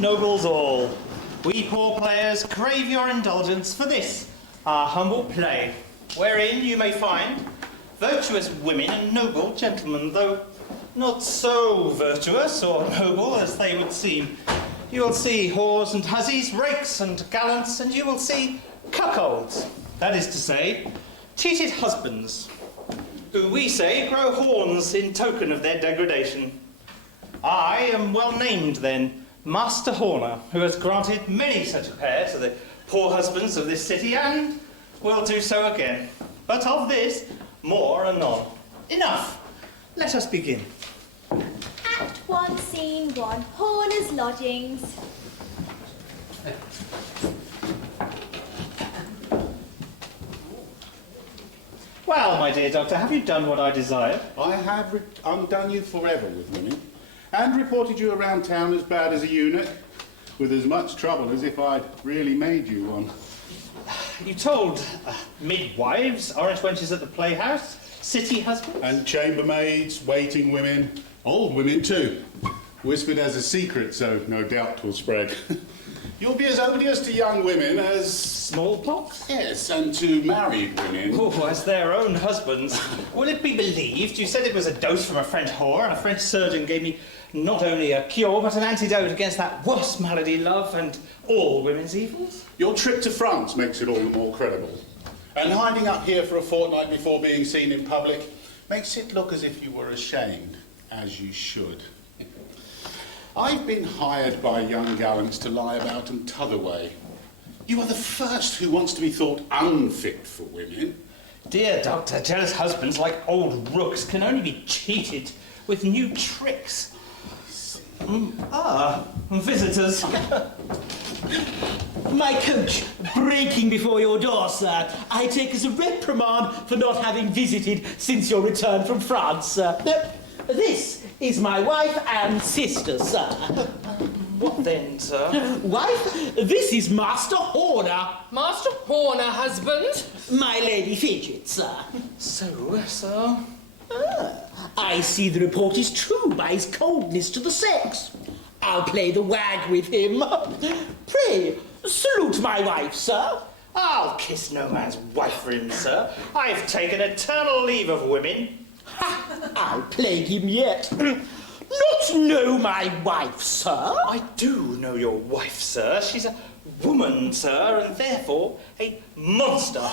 Nobles all, we poor players crave your indulgence for this, our humble play, wherein you may find virtuous women and noble gentlemen, though not so virtuous or noble as they would seem. You will see whores and hussies, rakes and gallants, and you will see cuckolds, that is to say, cheated husbands, who we say grow horns in token of their degradation. I am well named then, Master Horner, who has granted many such a pair to the poor husbands of this city, and will do so again. But of this, more anon. Enough. Let us begin. Act 1, Scene 1, Horner's Lodgings. Well, my dear doctor, have you done what I desired? I have undone you forever with women, and reported you around town as bad as a eunuch, with as much trouble as if I'd really made you one. You told midwives, orange wenches at the playhouse, city husbands? And chambermaids, waiting women, old women too. Whispered as a secret, so no doubt 'twill spread. You'll be as odious to young women as... Smallpox? Yes, and to married women. Oh, as their own husbands. Will it be believed? You said it was a dose from a French whore, and a French surgeon gave me not only a cure, but an antidote against that worst malady, love, and all women's evils. Your trip to France makes it all the more credible. And hiding up here for a fortnight before being seen in public makes it look as if you were ashamed, as you should. I've been hired by young gallants to lie about and t'other way. You are the first who wants to be thought unfit for women. Dear doctor, jealous husbands like old rooks can only be cheated with new tricks. Visitors. My coach breaking before your door, sir. I take as a reprimand for not having visited since your return from France, sir. This is my wife and sister, sir. What then, sir? Wife, this is Master Horner. Master Horner, husband? My Lady Fidget, sir. So, sir? I see the report is true by his coldness to the sex. I'll play the wag with him. Pray, salute my wife, sir. I'll kiss no man's wife for him, sir. I've taken eternal leave of women. Ha! I'll plague him yet. Not know my wife, sir? I do know your wife, sir. She's a woman, sir, and therefore a monster.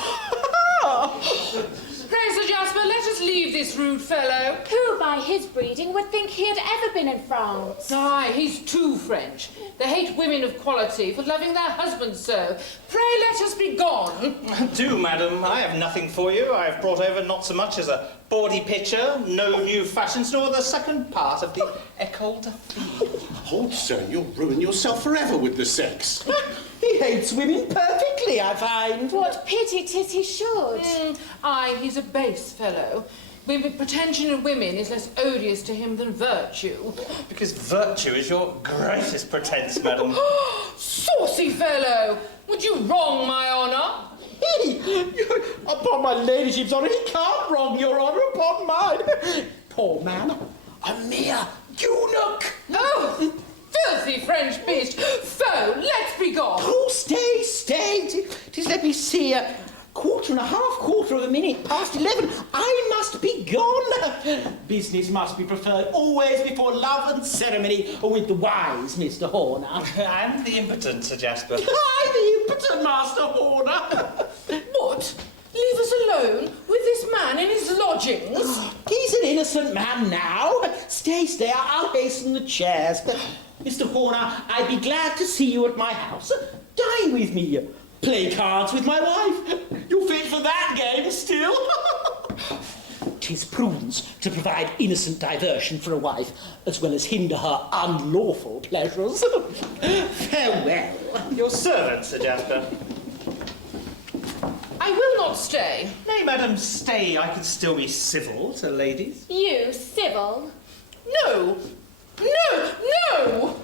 Pray, Sir Jasper, let us leave this rude fellow. Who, by his breeding, would think he had ever been in France? Aye, he's too French. They hate women of quality for loving their husbands so. Pray let us be gone. Do, madam. I have nothing for you. I have brought over not so much as a bawdy pitcher, no new fashions, nor the second part of the École de Filles. Hold, sir, you'll ruin yourself forever with the sex. He hates women perfectly, I find. What pity 'tis he should. Aye, he's a base fellow. Pretension in women is less odious to him than virtue. Because virtue is your greatest pretence, madam. Saucy fellow! Would you wrong my honour? Upon my ladyship's honour, he can't wrong your honour upon mine. Poor man, a mere eunuch. Oh, filthy French beast! Foe, let's be gone! Oh, stay. Just let me see. Quarter of a minute past 11. I must be gone. Business must be preferred always before love and ceremony with the wise Mr. Horner. And the impotent, Sir Jasper. I, the impotent Master Horner. What? Leave us alone with this man in his lodgings? He's an innocent man now. Stay, I'll hasten the chairs. Mr. Horner, I'd be glad to see you at my house. Dine with me. Play cards with my wife. You fit for that game still? 'tis prudence to provide innocent diversion for a wife, as well as hinder her unlawful pleasures. Farewell. Your servant, Sir Jasper. I will not stay. Nay, madam, stay. I can still be civil to ladies. You civil? No! No! No!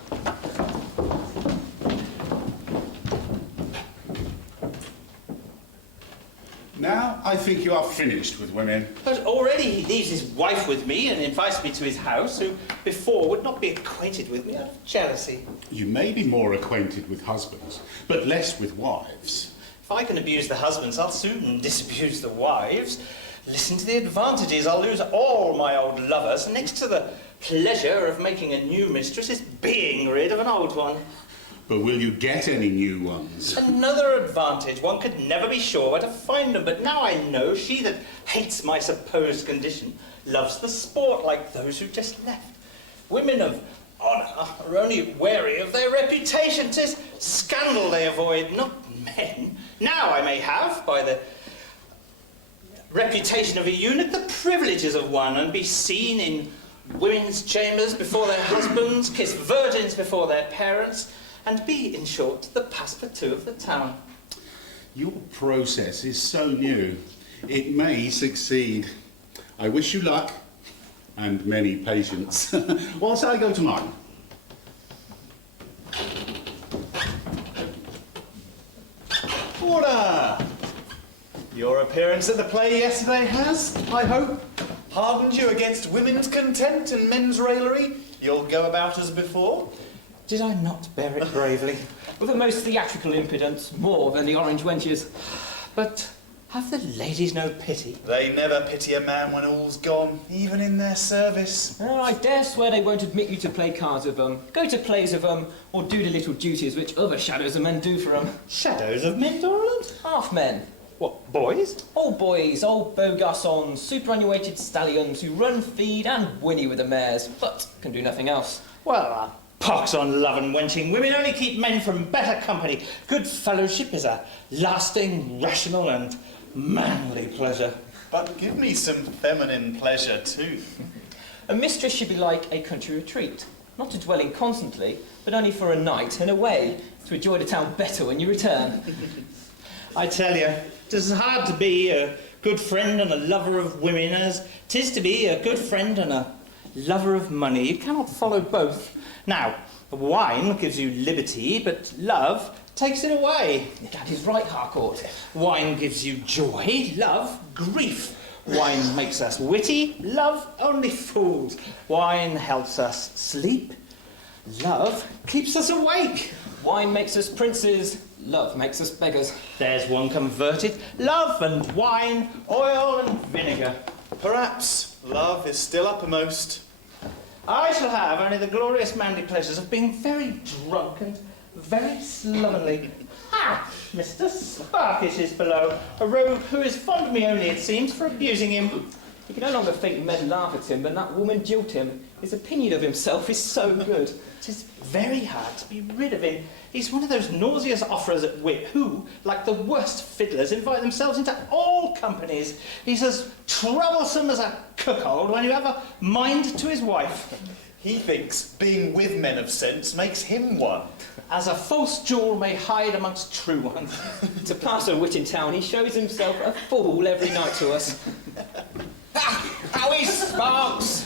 Now I think you are finished with women. But already he leaves his wife with me and invites me to his house, who before would not be acquainted with me out of jealousy. You may be more acquainted with husbands, but less with wives. If I can abuse the husbands, I'll soon disabuse the wives. Listen to the advantages. I'll lose all my old lovers, next to the pleasure of making a new mistress is being rid of an old one. But will you get any new ones? Another advantage. One could never be sure where to find them, but now I know she that hates my supposed condition loves the sport like those who just left. Women of honour are only wary of their reputation. 'Tis scandal they avoid, not men. Now I may have, by the reputation of a eunuch, the privileges of one, and be seen in women's chambers before their husbands, kiss virgins before their parents, and be, in short, the passepartout of the town. Your process is so new. It may succeed. I wish you luck and many patience. Whilst I go to mine. Order! Your appearance at the play yesterday has, I hope, hardened you against women's contempt and men's raillery. You'll go about as before. Did I not bear it bravely? With the most theatrical impudence, more than the orange wenches. But have the ladies no pity? They never pity a man when all's gone, even in their service. I dare swear they won't admit you to play cards with them, go to plays with them, or do the little duties which other shadows of men do for them. Shadows of men, Dorland? Half men. What, boys? Old boys, old beau garçons, superannuated stallions who run, feed and whinny with the mares, but can do nothing else. Well, pox on love and wenching. Women only keep men from better company. Good fellowship is a lasting, rational and manly pleasure. But give me some feminine pleasure too. A mistress should be like a country retreat, not to dwell in constantly, but only for a night and away, to enjoy the town better when you return. I tell you, 'tis as hard to be a good friend and a lover of women as 'tis to be a good friend and a lover of money. You cannot follow both. Now, wine gives you liberty, but love takes it away. That is right, Harcourt. Wine gives you joy, love, grief. Wine makes us witty, love only fools. Wine helps us sleep, love keeps us awake. Wine makes us princes, love makes us beggars. There's one converted. Love and wine, oil and vinegar. Perhaps love is still uppermost. I shall have only the glorious manly pleasures of being very drunk and very slovenly. Ha! Mr. Sparkish is below, a rogue who is fond of me only, it seems, for abusing him. He can no longer think men laugh at him, but that woman jilt him. His opinion of himself is so good. 'Tis very hard to be rid of him. He's one of those nauseous offerers at wit who, like the worst fiddlers, invite themselves into all companies. He's as troublesome as a cuckold when you have a mind to his wife. He thinks being with men of sense makes him one. As a false jewel may hide amongst true ones. To pass a wit in town, he shows himself a fool every night to us. How is Sparks?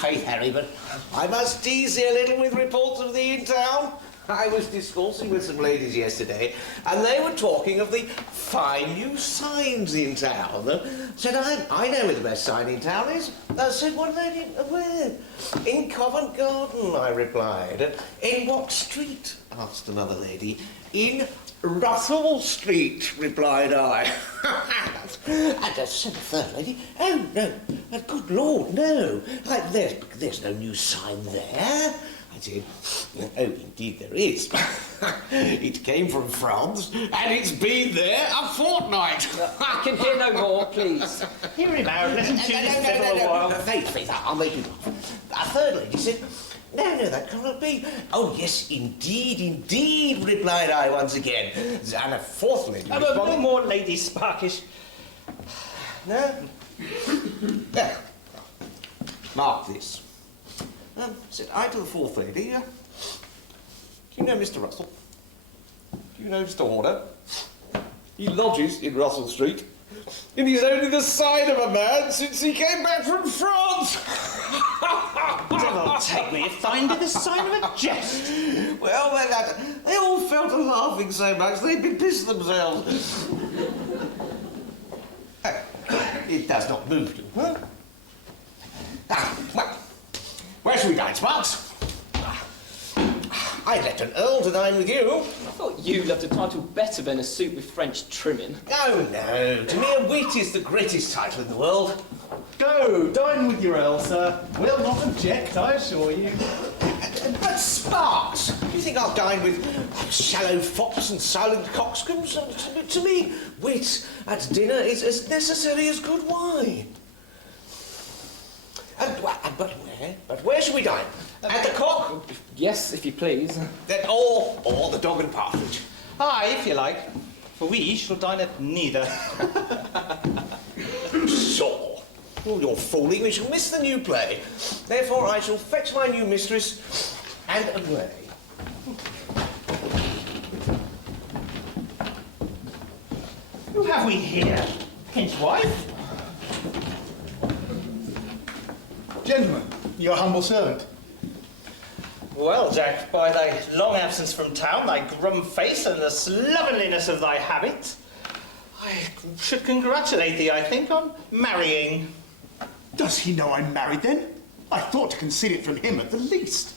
Faith, Harry, but I must tease you a little with reports of thee in town. I was discoursing with some ladies yesterday, and they were talking of the fine new signs in town. Said I know where the best sign in town is. Said one lady, where? In Covent Garden, I replied. In what street? Asked another lady. In Russell Street, replied I. And said the third lady, oh no, good Lord, no. There's no new sign there. I said, oh, indeed there is. It came from France, and it's been there a fortnight. I can hear no more, please. Hear him out, let him chew his fiddle a while. Faith, I'll make you laugh. A third lady said, no, that cannot be. Oh, yes, indeed, replied I once again. And a fourth lady No more ladies, Sparkish. No? There. Mark this. Said I to the fourth lady. Do you know Mr. Russell? Do you know Mr. Horner? He lodges in Russell Street. And he's only the sign of a man since he came back from France. Devil take me if I did the sign of a jest. Well, they all fell to laughing so much they'd be pissed themselves. It does not move you, huh? Well, where shall we dine, Sparks? I'd let an earl to dine with you. I thought you loved a title better than a suit with French trimming. Oh, no. To me, a wit is the greatest title in the world. Go, dine with your earl, sir. We'll not object, I assure you. But Sparks, do you think I'll dine with shallow fops and silent coxcombs? To me, wit at dinner is as necessary as good wine. But where shall we dine? At the Cock? Yes, if you please. Then, or the Dog and Partridge. Aye, if you like, for we shall dine at neither. Sure. Oh, you're fooling. We shall miss the new play. Therefore, I shall fetch my new mistress and away. Who have we here? Pinchwife? Gentlemen, your humble servant. Well, Jack, by thy long absence from town, thy grum face, and the slovenliness of thy habit, I should congratulate thee, I think, on marrying. Does he know I'm married then? I thought to conceal it from him at the least.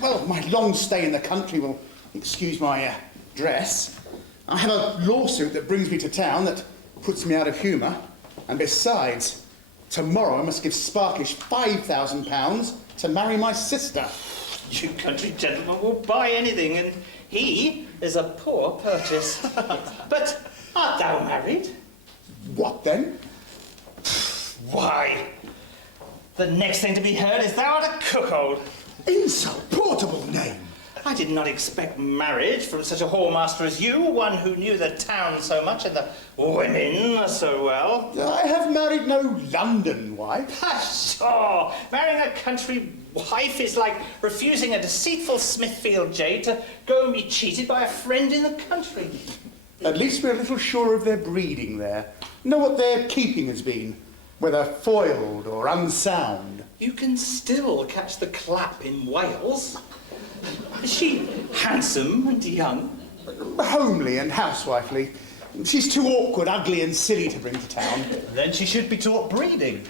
Well, my long stay in the country will excuse my dress. I have a lawsuit that brings me to town that puts me out of humour. And besides, tomorrow I must give Sparkish £5,000 to marry my sister. You country gentlemen will buy anything, and he is a poor purchase. But art thou married? What then? Why, the next thing to be heard is thou art a cuckold. Insupportable name! I did not expect marriage from such a whoremaster as you, one who knew the town so much and the women so well. I have married no London wife. Sure, marrying a country wife is like refusing a deceitful Smithfield jade to go and be cheated by a friend in the country. At least we're a little sure of their breeding there. Know what their keeping has been, whether foiled or unsound. You can still catch the clap in Wales. Is she handsome and young? Homely and housewifely. She's too awkward, ugly and silly to bring to town. Then she should be taught breeding.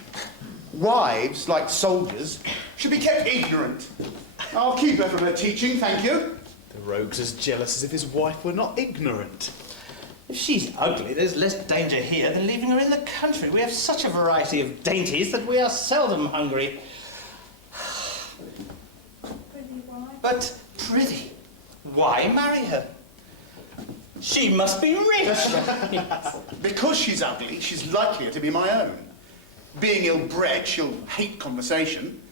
Wives, like soldiers, should be kept ignorant. I'll keep her from her teaching, thank you. The rogue's as jealous as if his wife were not ignorant. If she's ugly, there's less danger here than leaving her in the country. We have such a variety of dainties that we are seldom hungry. But, prithee, why marry her? She must be rich. Because she's ugly, she's likelier to be my own. Being ill-bred, she'll hate conversation.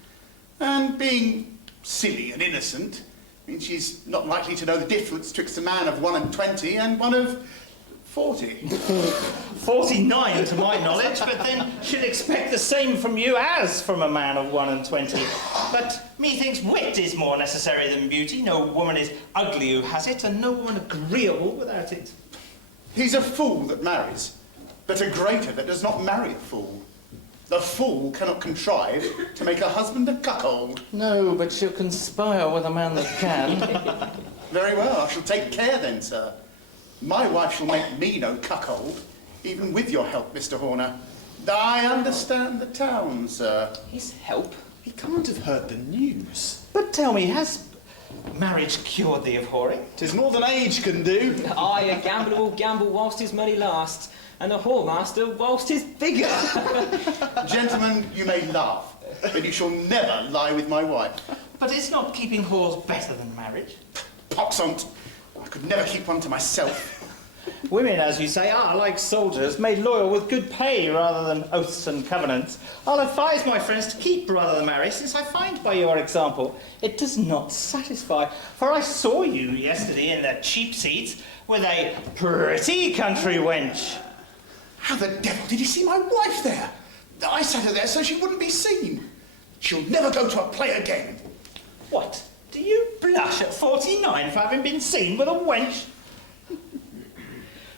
And being silly and innocent means she's not likely to know the difference twixt a man of 1 and 20 and one of 40. 49 to my knowledge, but then she'd expect the same from you as from a man of 1 and 20. But methinks wit is more necessary than beauty. No woman is ugly who has it, and no woman agreeable without it. He's a fool that marries, but a greater that does not marry a fool. The fool cannot contrive to make her husband a cuckold. No, but she'll conspire with a man that can. Very well, I shall take care then, sir. My wife shall make me no cuckold, even with your help, Mr. Horner. I understand the town, sir. His help? He can't have heard the news. But tell me, has marriage cured thee of whoring? 'Tis more than age can do. Aye, a gambler will gamble whilst his money lasts, and a whoremaster whilst his bigger. Gentlemen, you may laugh, but you shall never lie with my wife. But is not keeping whores better than marriage? Pox on't. I could never keep one to myself. Women, as you say, are like soldiers, made loyal with good pay rather than oaths and covenants. I'll advise my friends to keep rather than marry, since I find by your example it does not satisfy. For I saw you yesterday in the cheap seats with a pretty country wench. How the devil did he see my wife there? I sat her there so she wouldn't be seen. She'll never go to a play again. What? Do you blush at 49 for having been seen with a wench?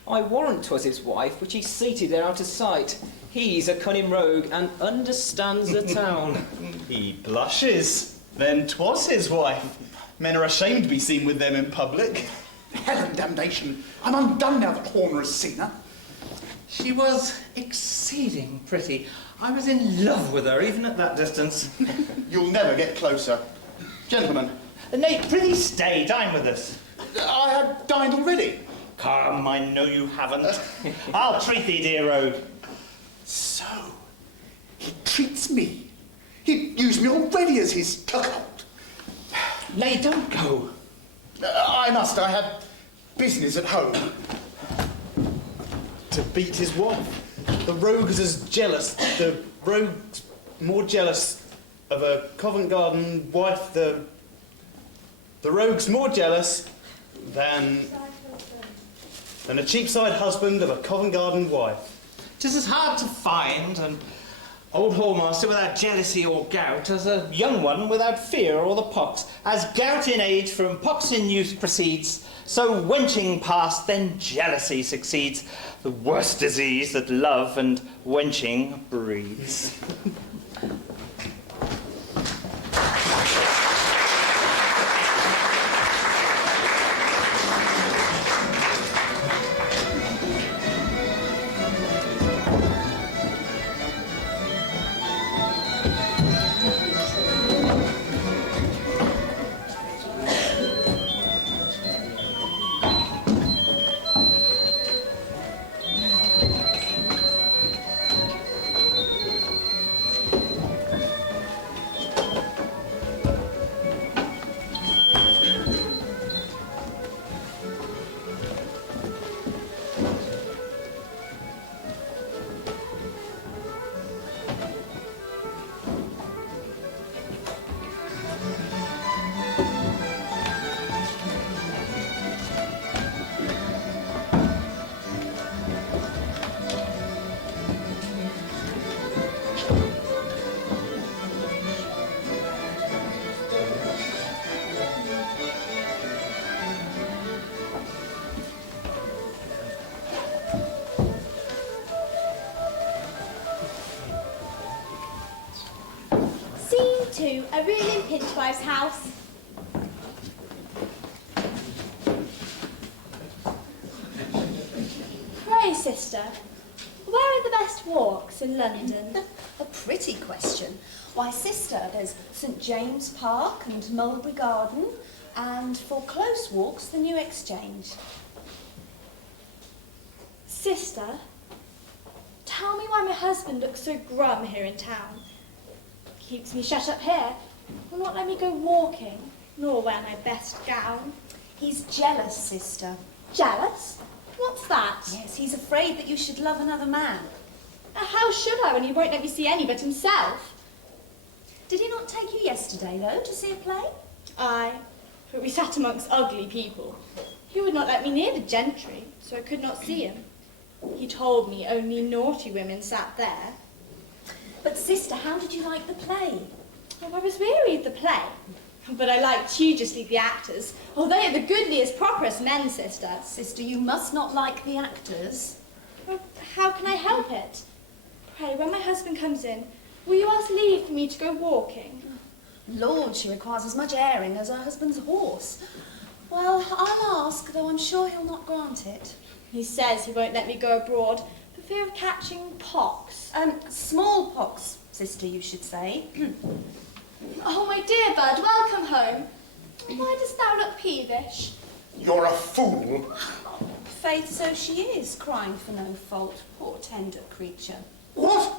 I warrant 'twas his wife, which he's seated there out of sight. He's a cunning rogue and understands the town. He blushes. Then 'twas his wife. Men are ashamed to be seen with them in public. Hell and damnation. I'm undone now that Horner has seen her. She was exceeding pretty. I was in love with her, even at that distance. You'll never get closer. Gentlemen. Nay, prithee stay, dine with us. I have dined already. Come, I know you haven't. I'll treat thee, dear rogue. So, he treats me. He'd used me already as his cuckold. Nay, don't go. I must. I have business at home. To beat his wife. The rogue is as jealous. The rogue's more jealous of a Covent Garden wife. The rogue's more jealous than a cheapside husband of a Covent Garden wife. 'Tis as hard to find an old whoremaster without jealousy or gout as a young one without fear or the pox. As gout in age from pox in youth proceeds, so wenching past, then jealousy succeeds, the worst disease that love and wenching breeds. To a room in Pinchwifes' house. Pray, sister, where are the best walks in London? A pretty question. Why, sister, there's St James Park and Mulberry Garden, and for close walks, the New Exchange. Sister, tell me why my husband looks so grum here in town. Keeps me shut up here, will not let me go walking, nor wear my best gown. He's jealous, sister. Jealous? What's that? Yes, he's afraid that you should love another man. How should I when he won't let me see any but himself? Did he not take you yesterday, though, to see a play? Aye, but we sat amongst ugly people. He would not let me near the gentry, so I could not see him. He told me only naughty women sat there. But, sister, how did you like the play? Oh, I was weary of the play, but I liked hugely the actors. Oh, they are the goodliest, properest men, sister. Sister, you must not like the actors. Well, how can I help it? Pray, when my husband comes in, will you ask leave for me to go walking? Lord, she requires as much airing as her husband's horse. Well, I'll ask, though I'm sure he'll not grant it. He says he won't let me go abroad for fear of catching pox. Smallpox, sister, you should say. Oh, my dear bud, welcome home. Why dost thou look peevish? You're a fool. Faith, so she is, crying for no fault. Poor tender creature. What?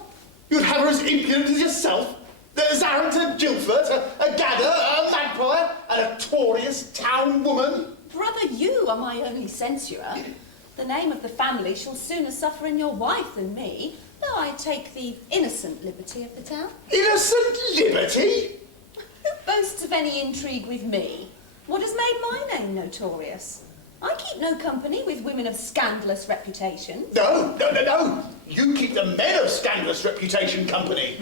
You'd have her as impudent as yourself? There's Arrington, Guildford, a gadder, a magpie, and a Toryous town woman? Brother, you are my only censurer. The name of the family shall sooner suffer in your wife than me, though I take the innocent liberty of the town. Innocent liberty? Who boasts of any intrigue with me? What has made my name notorious? I keep no company with women of scandalous reputation. No. You keep the men of scandalous reputation company.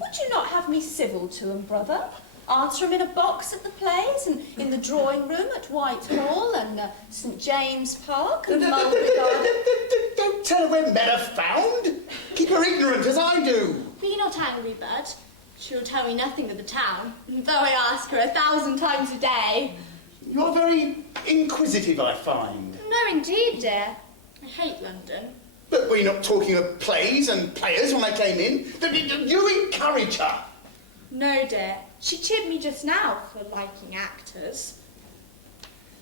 Would you not have me civil to 'em, brother? Answer 'em in a box at the plays and in the drawing room at Whitehall and St James Park and Mulberry Garden. Don't tell her where men are found. Keep her ignorant as I do. Be not angry, Bud. She'll tell me nothing of the town, though I ask her 1,000 times a day. You're very inquisitive, I find. No, indeed, dear. I hate London. But were you not talking of plays and players when I came in? You encourage her. No, dear. She chid me just now for liking actors.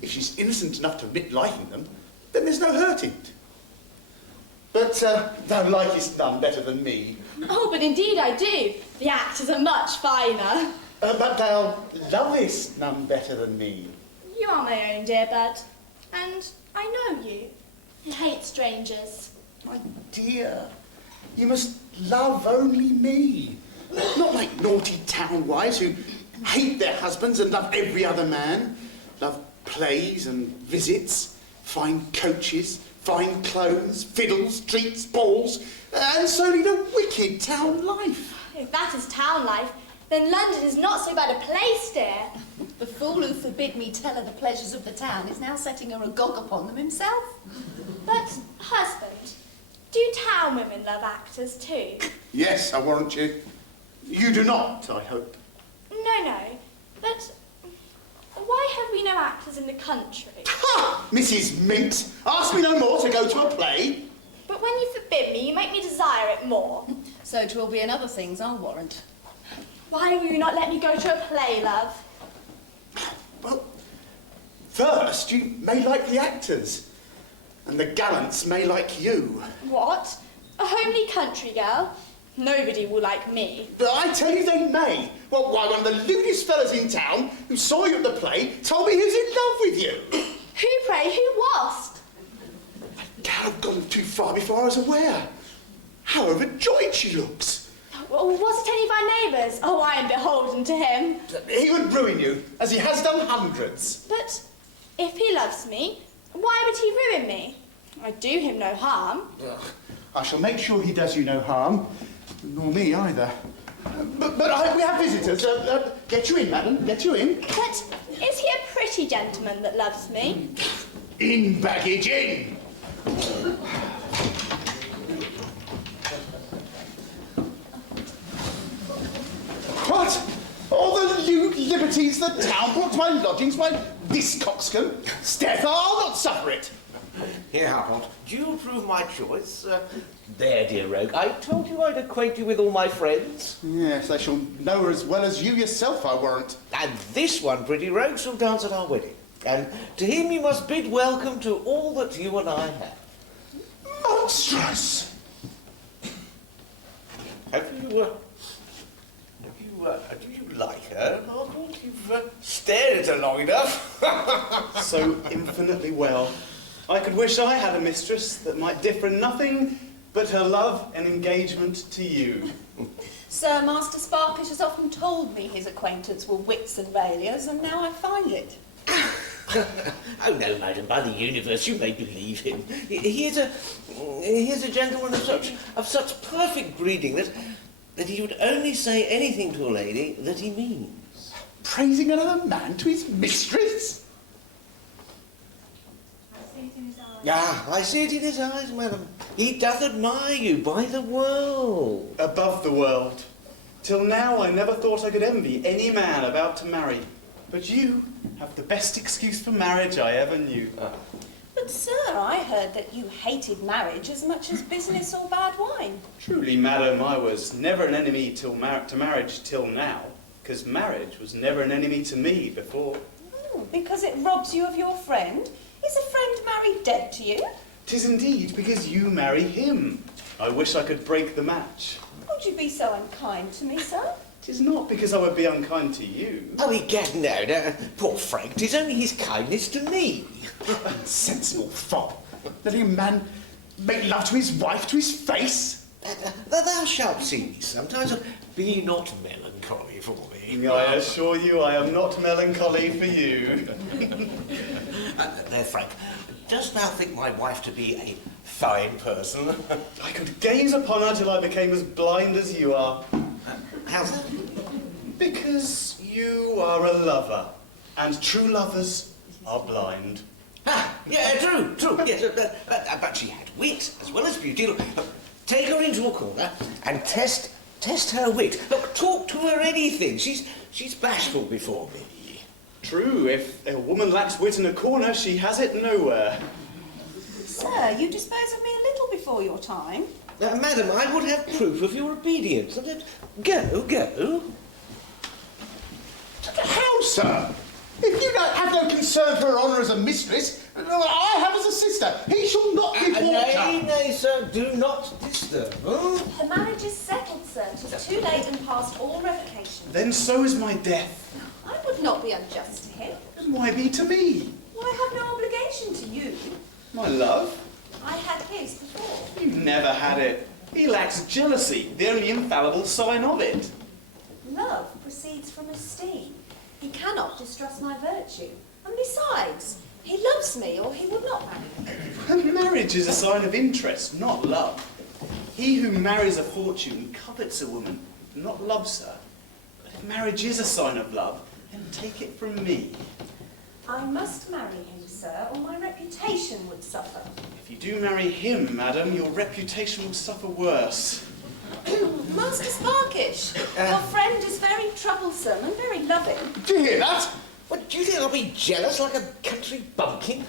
If she's innocent enough to admit liking them, then there's no hurt in it. But thou likest none better than me. Oh, but indeed I do. The actors are much finer. But thou lovest none better than me. You are my own, dear Bud. And I know you. I hate strangers. My dear, you must love only me. Not like naughty town wives who hate their husbands and love every other man. Love plays and visits, fine coaches, fine clothes, fiddles, treats, balls, and so lead a wicked town life. If that is town life, then London is not so bad a place, dear. The fool who forbid me tell her the pleasures of the town is now setting her agog upon them himself. But, husband, do town women love actors too? Yes, I warrant you. You do not, I hope. No. But why have we no actors in the country? Ha! Mrs. Mint, ask me no more to go to a play. But when you forbid me, you make me desire it more. So 'twill be in other things, I'll warrant. Why will you not let me go to a play, love? Well, first you may like the actors, and the gallants may like you. What? A homely country girl? Nobody will like me. But I tell you they may. Well, why, one of the lewdest fellas in town who saw you at the play told me he was in love with you. Who, pray, who was? Can't have gone too far before I was aware. How overjoyed she looks. Well, was it any of our neighbours? Oh, I am beholden to him. He would ruin you, as he has done hundreds. But if he loves me, why would he ruin me? I do him no harm. Ugh. I shall make sure he does you no harm, nor me either. But we have visitors. Get you in, madam, get you in. But is he a pretty gentleman that loves me? In, baggage, in! What? All the lewd liberties the town brought to my lodgings by this coxcomb? Steph, I'll not suffer it. Here, Harold, do you approve my choice? There, dear rogue, I told you I'd acquaint you with all my friends. Yes, I shall know her as well as you yourself, I warrant. And this one, pretty rogue, shall dance at our wedding. And to him you must bid welcome to all that you and I have. Monstrous! Do you like her, Margaret? You've stared at her long enough. So infinitely well. I could wish I had a mistress that might differ in nothing but her love and engagement to you. Sir Master Sparkish has often told me his acquaintance were wits and failures, and now I find it. Oh no, madam, by the universe, you may believe him. He is a gentleman of such perfect breeding that he would only say anything to a lady that he means. Praising another man to his mistress? I see it in his eyes, madam. He doth admire you by the world. Above the world. Till now I never thought I could envy any man about to marry. But you have the best excuse for marriage I ever knew. But sir, I heard that you hated marriage as much as business or bad wine. Truly, madam, I was never an enemy to marriage till now, because marriage was never an enemy to me before. Oh, because it robs you of your friend? Is a friend married dead to you? 'Tis indeed because you marry him. I wish I could break the match. Would you be so unkind to me, sir? 'Tis not because I would be unkind to you. Oh, egad, no, poor Frank, 'tis only his kindness to me. Sensible fop. Letting a man make love to his wife to his face? Thou shalt see me sometimes. Be not melancholy for me. melancholy. I assure you I am not melancholy for you. There, Frank, dost thou think my wife to be a fine person? I could gaze upon her till I became as blind as you are. How's that? Because you are a lover, and true lovers are blind. Ah, yeah, true, yes. But she had wit as well as beauty. Look, take her into a corner and test her wit. Look, talk to her anything. She's bashful before me. True, if a woman lacks wit in a corner, she has it nowhere. Sir, you dispose of me a little before your time. Madam, I would have proof of your obedience. Go. How, sir? If you don't have no concern for her honour as a mistress, I have as a sister. He shall not be brought up. Nay, sir, do not disturb. The marriage is settled, sir. 'Tis too late and past all revocation. Then so is my death. I would not be unjust to him. And why be to me? I have no obligation to you. My love? I had his before. You never had it. He lacks jealousy, the only infallible sign of it. Love proceeds from esteem. He cannot distrust my virtue. And besides, he loves me or he would not marry me. And marriage is a sign of interest, not love. He who marries a fortune covets a woman, not loves her. But if marriage is a sign of love, then take it from me. I must marry him, sir, or my reputation would suffer. If you do marry him, madam, your reputation will suffer worse. Master Sparkish, your friend is very troublesome and very loving. Do you hear that? What, do you think I'll be jealous like a country bumpkin?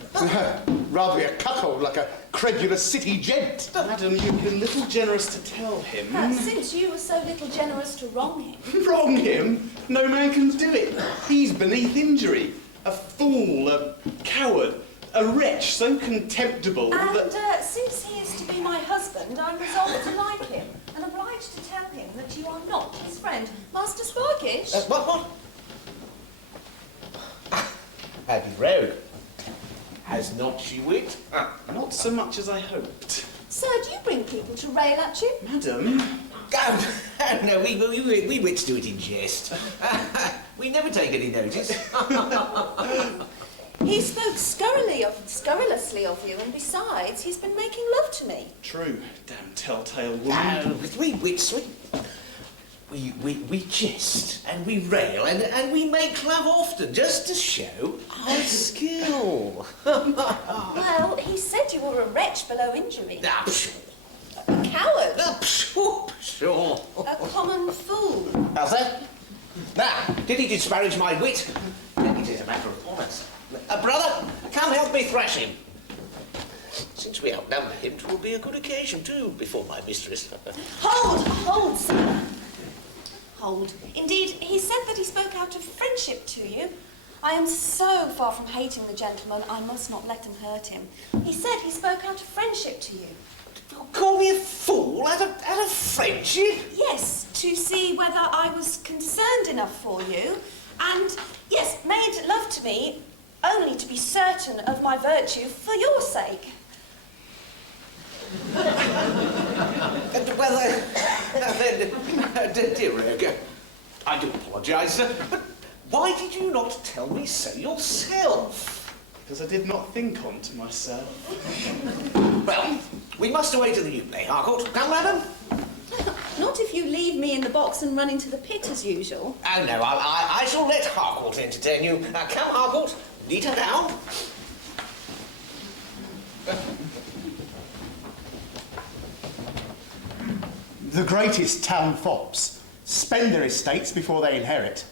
Rather be a cuckold like a credulous city gent. Madam, you've been little generous to tell him. Since you were so little generous to wrong him. Wrong him? No man can do it. He's beneath injury. A fool, a coward, a wretch so contemptible And that... since he is to be my husband, I'm resolved to like him and obliged to tell him that you are not his friend. Master Sparkish? What? Happy rogue. Has not she wit? Not so much as I hoped. Sir, do you bring people to rail at you? Madam? No, we wits do it in jest. We never take any notice. He spoke scurrilously of you, and besides, he's been making love to me. True, damn telltale woman. We wits, we jest and we rail and we make love often just to show our skill. Well, he said you were a wretch below injury. Pshaw. A coward. Pshaw. A common fool. How's that? Now, did he disparage my wit? It is a matter of honour. Brother, come help me thrash him. Since we outnumber him, 'twill be a good occasion too, before my mistress. Hold, sir. Hold. Indeed, he said that he spoke out of friendship to you. I am so far from hating the gentleman, I must not let him hurt him. He said he spoke out of friendship to you. Call me a fool out of friendship? Yes, to see whether I was concerned enough for you, and, yes, made love to me only to be certain of my virtue for your sake. Well, dear Rogue, I do apologise, sir, but why did you not tell me so yourself? Because I did not think on to myself. Well, we must away to the new play, Harcourt. Come, madam. Not if you leave me in the box and run into the pit as usual. Oh, no, I shall let Harcourt entertain you. Come, Harcourt, lead her down. The greatest town fops spend their estates before they inherit,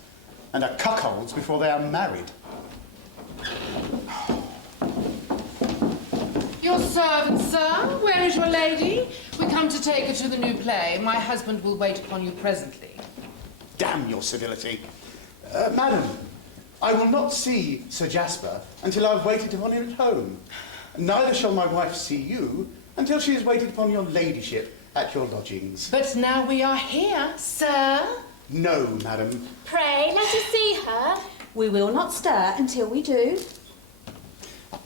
and are cuckolds before they are married. Your servant, sir. Where is your lady? We come to take her to the new play. My husband will wait upon you presently. Damn your civility. Madam, I will not see Sir Jasper until I have waited upon him at home. Neither shall my wife see you until she has waited upon your ladyship at your lodgings. But now we are here, sir. No, madam. Pray, let us see her. We will not stir until we do.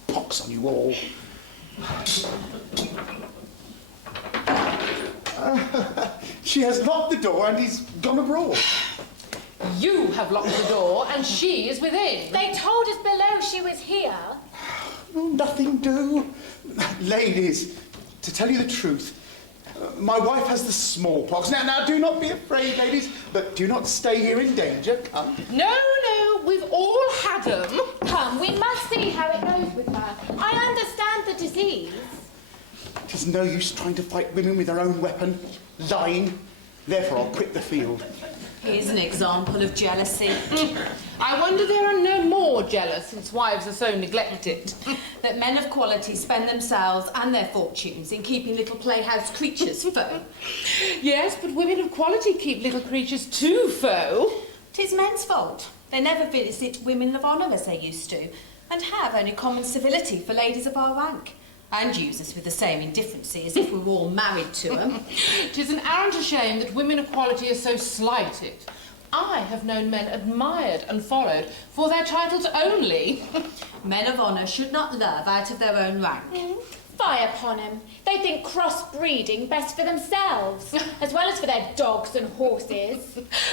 Pox on you all. She has locked the door and he's gone abroad. You have locked the door, and she is within. They told us below she was here. Will nothing do? Ladies, to tell you the truth, my wife has the smallpox. Now, do not be afraid, ladies, but do not stay here in danger. Come. No, we've all had them. Come, we must see how it goes with her. I understand the disease. It is no use trying to fight women with their own weapon, lying. Therefore, I'll quit the field. Here's an example of jealousy. I wonder there are no more jealous since wives are so neglected. That men of quality spend themselves and their fortunes in keeping little playhouse creatures faux. Yes, but women of quality keep little creatures too faux. 'Tis men's fault. They never visit women of honour as they used to, and have only common civility for ladies of our rank, and use us with the same indifferency as if we were all married to them. 'Tis an arrant shame that women of quality are so slighted. I have known men admired and followed for their titles only. Men of honour should not love out of their own rank. Fie upon 'em. They think cross-breeding best for themselves, as well as for their dogs and horses.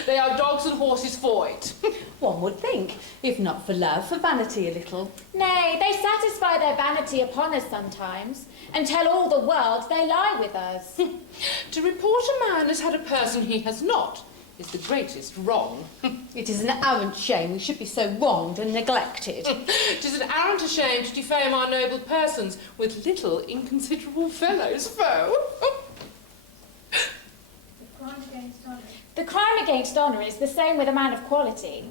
They are dogs and horses for it. One would think, if not for love, for vanity a little. Nay, they satisfy their vanity upon us sometimes, and tell all the world they lie with us. To report a man has had a person he has not is the greatest wrong. It is an arrant shame we should be so wronged and neglected. 'Tis an arrant shame to defame our noble persons with little inconsiderable fellows foe. The crime against honour is the same with a man of quality.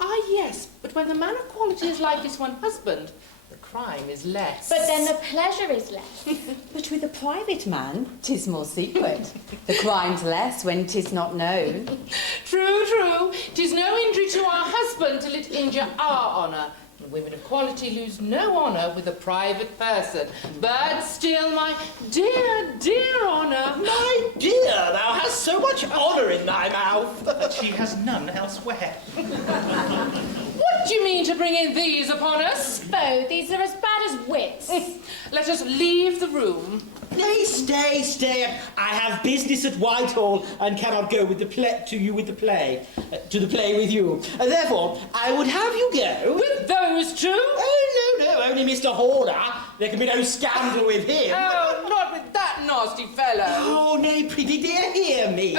Ah, yes, but when the man of quality is like his one husband, the crime is less. But then the pleasure is less. But with a private man, 'tis more secret. The crime's less when 'tis not known. True. 'Tis no injury to our husband till it injure our honour. And women of quality lose no honour with a private person. But still, my dear honour... My dear, thou hast so much honour in thy mouth. But she has none elsewhere. What do you mean to bring in these upon us? Bo, these are as bad as wits. Let us leave the room. Nay, stay. I have business at Whitehall and cannot go with the play to the play with you. Therefore, I would have you go. With those two? Oh, no, only Mr. Horner. There can be no scandal with him. Oh, not with that nasty fellow. Oh, nay, pretty dear, hear me.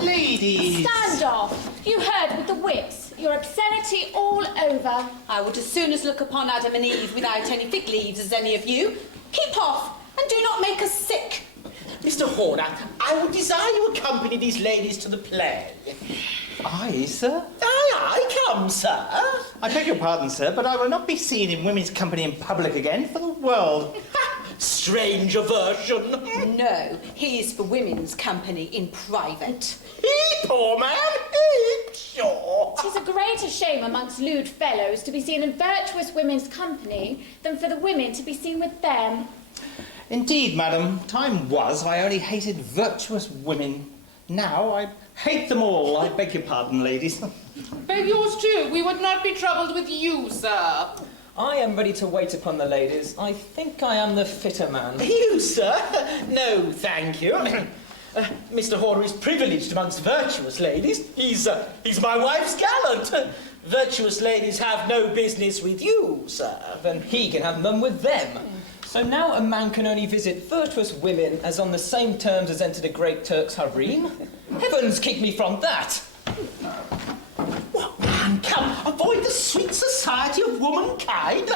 Ladies! Stand off. You heard with the wits. Your obscenity all over. I would as soon as look upon Adam and Eve without any fig leaves as any of you. Keep off, and do not make us sick. Mr. Horner, I would desire you accompany these ladies to the play. Aye, sir? Aye, come, sir. I beg your pardon, sir, but I will not be seen in women's company in public again for the world. Strange aversion. No, he is for women's company in private. He, poor man, he, sure. 'Tis a greater shame amongst lewd fellows to be seen in virtuous women's company than for the women to be seen with them. Indeed, madam, time was I only hated virtuous women. Now I hate them all. I beg your pardon, ladies. Beg yours too. We would not be troubled with you, sir. I am ready to wait upon the ladies. I think I am the fitter man. You, sir? No, thank you. Mr. Horner is privileged amongst virtuous ladies. He's my wife's gallant. Virtuous ladies have no business with you, sir. Then he can have none with them. So now a man can only visit virtuous women as on the same terms as entered a great Turk's harem? Heavens keep me from that! What, man, come, avoid the sweet society of womankind.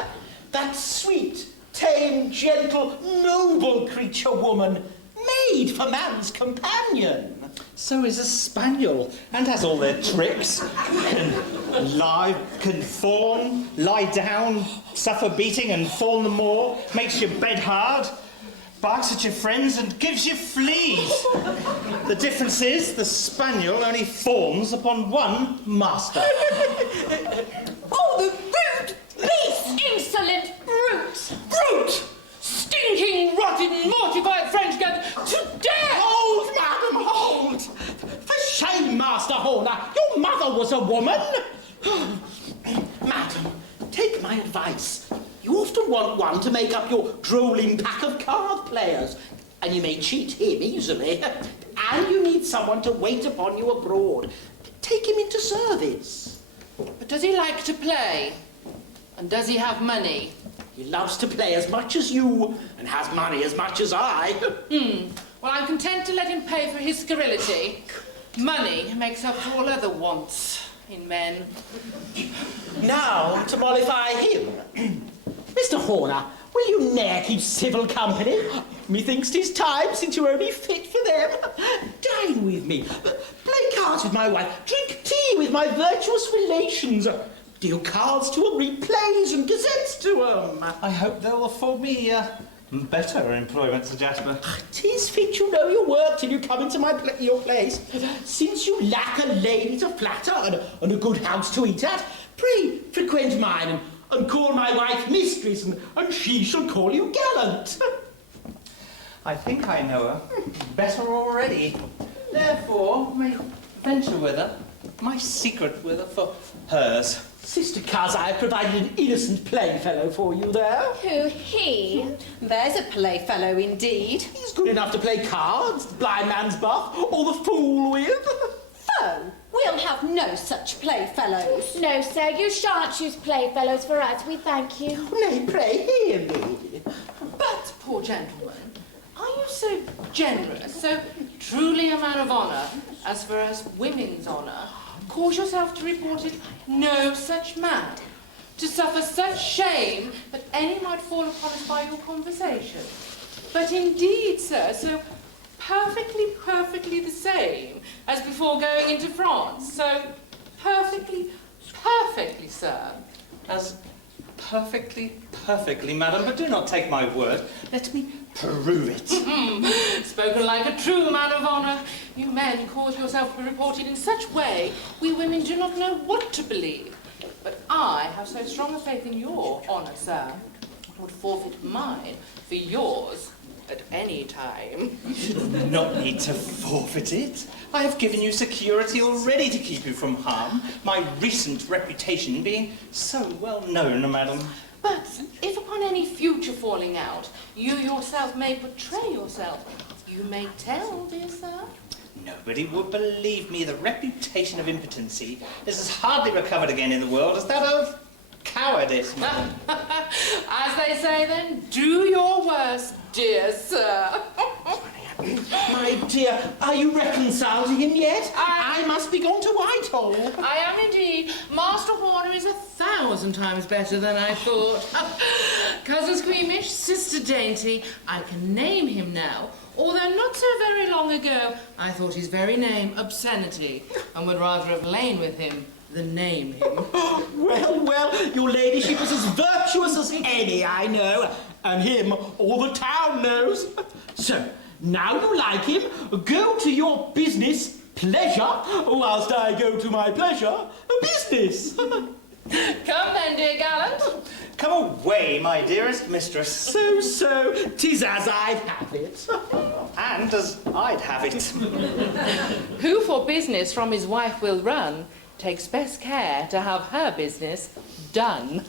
That sweet, tame, gentle, noble creature woman, made for man's companion. So is a spaniel, and has all their tricks. Can fawn, lie down, suffer beating and fawn the more, makes your bed hard, barks at your friends and gives you fleas. The difference is the spaniel only fawns upon one master. Oh, the rude beast! Insolent brute! Brute! Stinking, rotten, mortified French gathered to death! Hold, madam, hold! For shame, Master Horner, your mother was a woman. Madam, take my advice. You often want one to make up your drolling pack of card players, and you may cheat him easily. and you need someone to wait upon you abroad, take him into service. But does he like to play? And does he have money? He loves to play as much as you, and has money as much as I. Well, I'm content to let him pay for his scurrility. Money makes up for all other wants in men. Now, to mollify him. Mr. Horner, will you ne'er keep civil company? Methinks 'tis time, since you're only fit for them. Dine with me, play cards with my wife, drink tea with my virtuous relations, deal cards to 'em, read plays and gazettes to 'em. I hope they'll afford me better employment, Sir Jasper. 'Tis fit you know your work till you come into your place. Since you lack a lady to flatter and a good house to eat at, pray frequent mine and call my wife mistress, and she shall call you gallant. I think I know her better already. Therefore, may venture with her, my secret with her for hers. Sister Cuz, I have provided an innocent playfellow for you there. Who, he? There's a playfellow indeed. He's good enough to play cards, blind man's buff, or the fool with. Foe, we'll have no such playfellows. No, sir, you shan't choose playfellows for us, we thank you. Nay, pray, hear me. But, poor gentleman, are you so generous, so truly a man of honour, as for us women's honour, cause yourself to report it no such man, to suffer such shame that any might fall upon us by your conversation? But indeed, sir, so perfectly the same as before going into France, so perfectly, sir. As perfectly, madam, but do not take my word. Let me prove it. Spoken like a true man of honour. You men cause yourself to be reported in such way, we women do not know what to believe. But I have so strong a faith in your honour, sir, I would forfeit mine for yours at any time. You should not need to forfeit it. I have given you security already to keep you from harm, my recent reputation being so well known, madam. But if upon any future falling out, you yourself may betray yourself, you may tell, dear sir. Nobody would believe me. The reputation of impotency is as hardly recovered again in the world as that of cowardice, madam. As they say then, do your worst, dear sir. My dear, are you reconciled to him yet? I must be gone to Whitehall. I am indeed. Master Horner is 1,000 times better than I thought. Cousin Squeamish, Sister Dainty, I can name him now, although not so very long ago I thought his very name obscenity, and would rather have lain with him than name him. Well, your ladyship is as virtuous as any, I know, and him all the town knows. So, now you like him, go to your business, pleasure, whilst I go to my pleasure, business. Come then, dear gallant. Come away, my dearest mistress. So, 'tis as I'd have it. And as I'd have it. Who for business from his wife will run, takes best care to have her business done.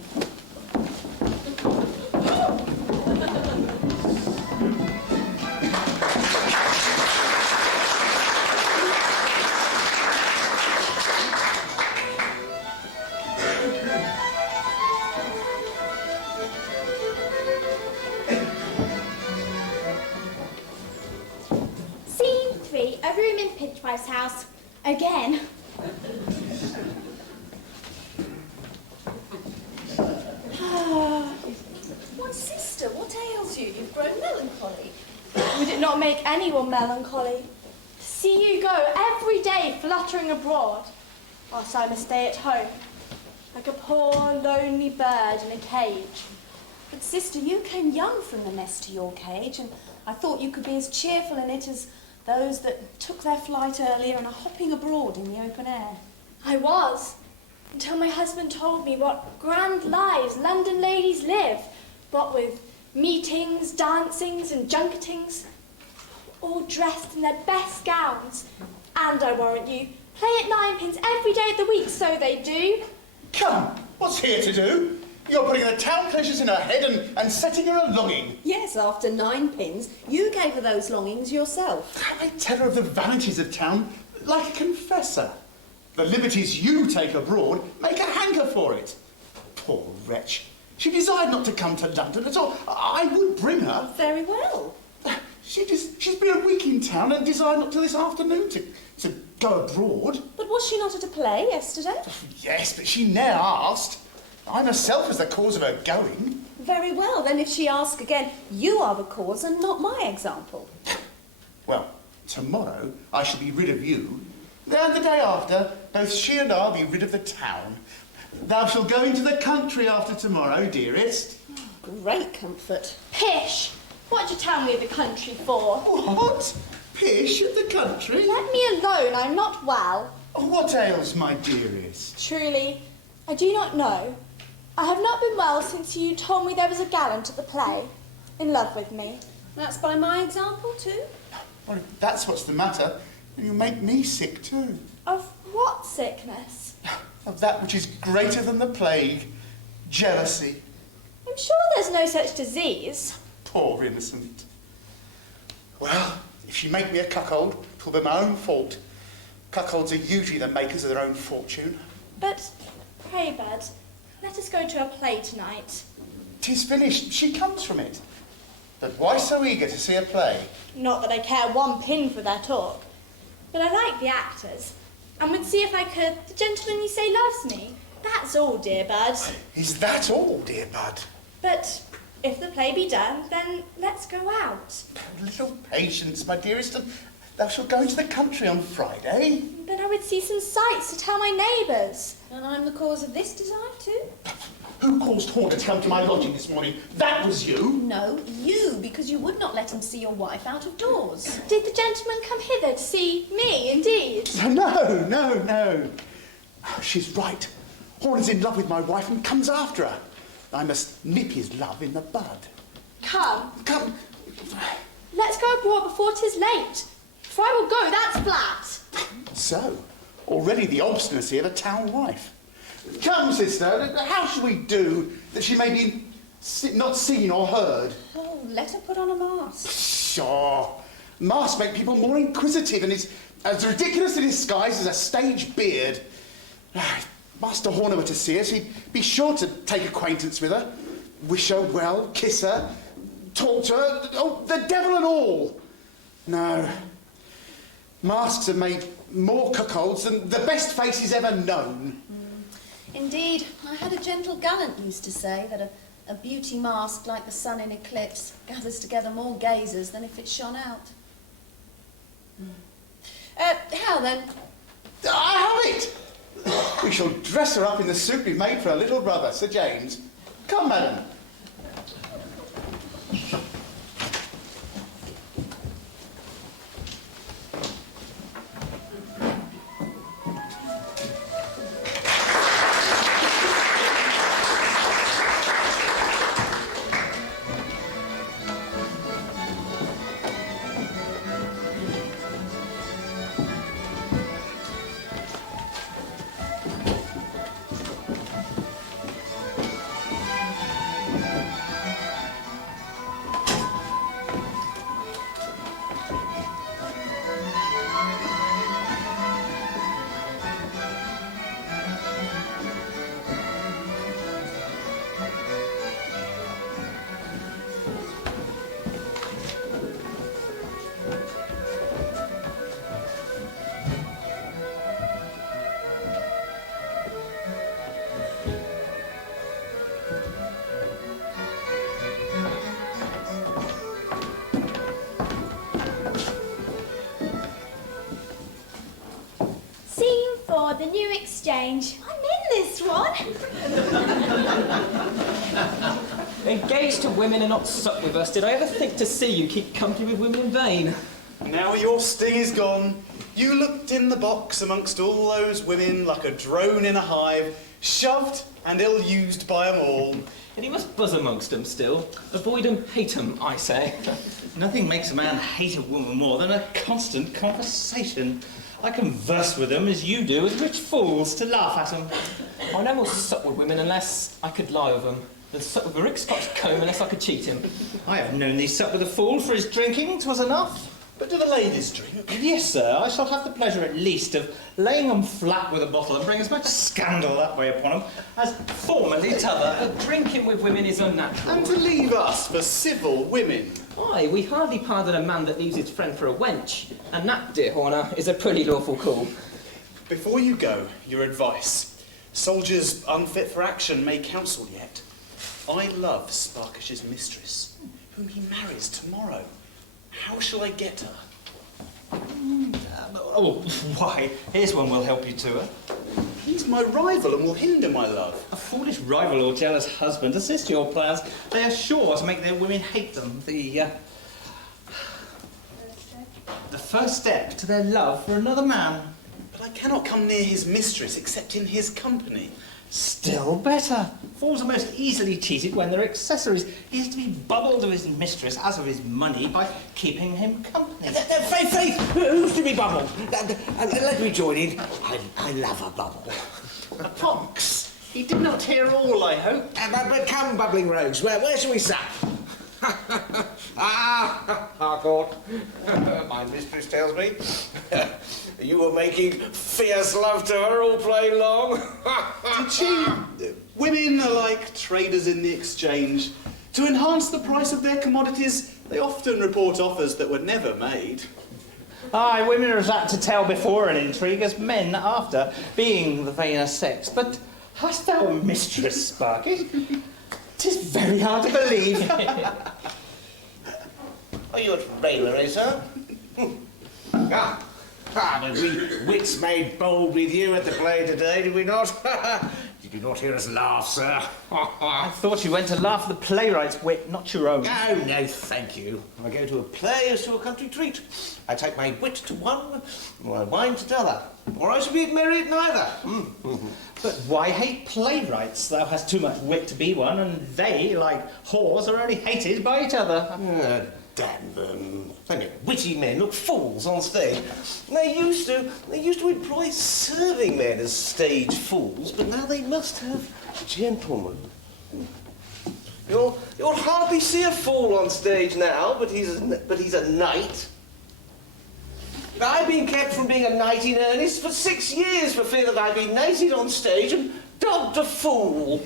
Scene 3, a room in Pinchwife's house. Again. Why, sister, what ails you? You've grown melancholy. Would it not make anyone melancholy? To see you go every day fluttering abroad, whilst I must stay at home, like a poor lonely bird in a cage. But, sister, you came young from the nest to your cage, and I thought you could be as cheerful in it as those that took their flight earlier and are hopping abroad in the open air. I was, until my husband told me what grand lives London ladies live, what with meetings, dancings and junketings, all dressed in their best gowns, and I warrant you, play at ninepins every day of the week, so they do. Come, what's here to do? You're putting the town pleasures in her head and setting her a longing. Yes, after 9 pins, you gave her those longings yourself. I tell her of the vanities of town like a confessor. The liberties you take abroad make her hanker for it. Poor wretch. She desired not to come to London at all. I would bring her. Very well. She's been a week in town and desired not till this afternoon to go abroad. But was she not at a play yesterday? Yes, but she ne'er asked. I myself was the cause of her going. Very well, then if she asks again, you are the cause and not my example. Well, tomorrow I shall be rid of you. And the day after, both she and I will be rid of the town. Thou shalt go into the country after tomorrow, dearest. Great comfort. Pish! What did you tell me of the country for? What? Pish at the country? Let me alone, I'm not well. What ails my dearest? Truly, I do not know. I have not been well since you told me there was a gallant at the play, in love with me. That's by my example too. Well, if that's what's the matter, then you make me sick too. Of what sickness? Of that which is greater than the plague, jealousy. I'm sure there's no such disease. Poor innocent. Well, if you make me a cuckold, 'twill be my own fault. Cuckolds are usually the makers of their own fortune. But, pray, Bud, let us go to a play tonight. 'Tis finished. She comes from it. But why so eager to see a play? Not that I care 1 pin for their talk, but I like the actors, and would see if I could the gentleman you say loves me. That's all, dear Bud. Is that all, dear Bud? But if the play be done, then let's go out. A little patience, my dearest, and thou shalt go into the country on Friday. Then I would see some sights to tell my neighbours. And I'm the cause of this desire too? Who caused Horner to come to my lodging this morning? That was you. No, you, because you would not let him see your wife out of doors. Did the gentleman come hither to see me, indeed? No. She's right. Horner's in love with my wife and comes after her. I must nip his love in the bud. Come, Come. let's go abroad before 'tis late. For I will go, that's flat. So, already the obstinacy of a town wife. Come, sister, how shall we do that she may be not seen or heard? Oh, let her put on a mask. Sure. Masks make people more inquisitive and is as ridiculous a disguise as a stage beard. If Master Horner were to see us, he'd be sure to take acquaintance with her, wish her well, kiss her, talk to her, oh, the devil and all. No. Masks have made more cuckolds than the best faces ever known. Indeed, I had a gentle gallant used to say that a beauty masked like the sun in eclipse gathers together more gazers than if it shone out. How then? I have it! We shall dress her up in the suit we've made for her little brother, Sir James. Come, madam. The new exchange. I'm in this one. Engaged to women and not sup with us, did I ever think to see you keep company with women in vain? Now your sting is gone. You looked in the box amongst all those women like a drone in a hive, shoved and ill-used by 'em all. And you must buzz amongst them still. Avoid 'em, hate 'em, I say. Nothing makes a man hate a woman more than a constant conversation. I converse with them as you do with rich fools to laugh at them. I never sup with women unless I could lie with them. The sup with a Rick Scott's comb unless I could cheat him. I have known thee sup with a fool for his drinking, 'twas enough. But do the ladies drink? Yes, sir, I shall have the pleasure at least of laying them flat with a bottle and bring as much scandal that way upon them as formerly t'other. But drinking with women is unnatural. And to leave us for civil women. Aye, we hardly pardon a man that leaves his friend for a wench. And that, dear Horner, is a pretty lawful call. Before you go, your advice. Soldiers unfit for action may counsel yet. I love Sparkish's mistress, whom he marries tomorrow. How shall I get her? Why, here's one will help you to her. He's my rival and will hinder my love. A foolish rival or jealous husband assist your plans. They are sure to make their women hate them. The first step to their love for another man. But I cannot come near his mistress except in his company. Still better. Fools are most easily cheated when they're accessories. He is to be bubbled of his mistress as of his money by keeping him company. Faith, who's to be bubbled? Let me join in. I love a bubble. A pox. He did not hear all, I hope. But come, bubbling rogues, where shall we sup? Harcourt, my mistress tells me you were making fierce love to her all play long. Did she? Women are like traders in the exchange. To enhance the price of their commodities, they often report offers that were never made. Aye, women are as apt to tell before an intrigue as men after, being the vainer sex. But hast thou a mistress, Sparkish? 'Tis very hard to believe. Are you at raillery, sir? But we wits made bold with you at the play today, did we not? Did you not hear us laugh, sir? I thought you went to laugh at the playwright's wit, not your own. No, thank you. I go to a play as to a country treat. I take my wit to one, my wine to t'other, or I shall be merry at neither. But why hate playwrights? Thou hast too much wit to be one, and they, like whores, are only hated by each other. Damn them. They make witty men look fools on stage. They used to employ serving men as stage fools, but now they must have gentlemen. You'll hardly see a fool on stage now, but he's a knight. I've been kept from being a knight in earnest for 6 years for fear that I'd been knighted on stage and dubbed a fool.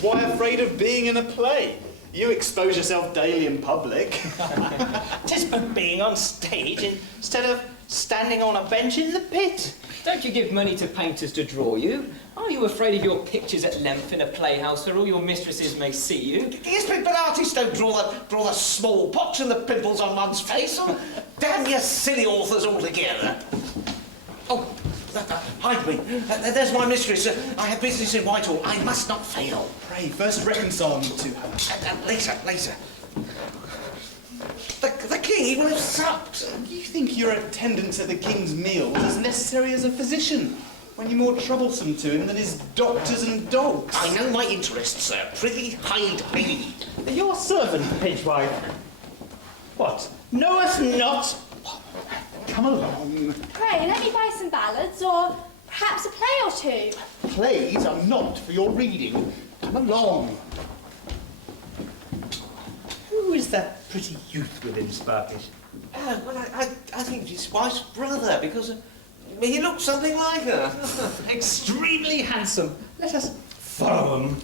Why afraid of being in a play? You expose yourself daily in public. 'Tis but being on stage instead of standing on a bench in the pit. Don't you give money to painters to draw you? Are you afraid of your pictures at length in a playhouse where all your mistresses may see you? Yes, but artists don't draw the smallpox and the pimples on one's face. Oh, damn you silly authors altogether. Oh, hide me. There's my mistress. I have business in Whitehall. I must not fail. Pray, first reconcile me to her. Later. The king, he will have supped. You think your attendance at the king's meals as necessary as a physician, when you're more troublesome to him than his doctors and dogs? I know my interests, sir. Prithee, hide me. Your servant, Pinchwife. What? Knowest not? Come along. Pray, let me buy some ballads, or perhaps a play or two. Plays are not for your reading. Come along. Who is that pretty youth with him, Sparkish? Well, I think it's his wife's brother, because he looks something like her. Extremely handsome. Let us follow him.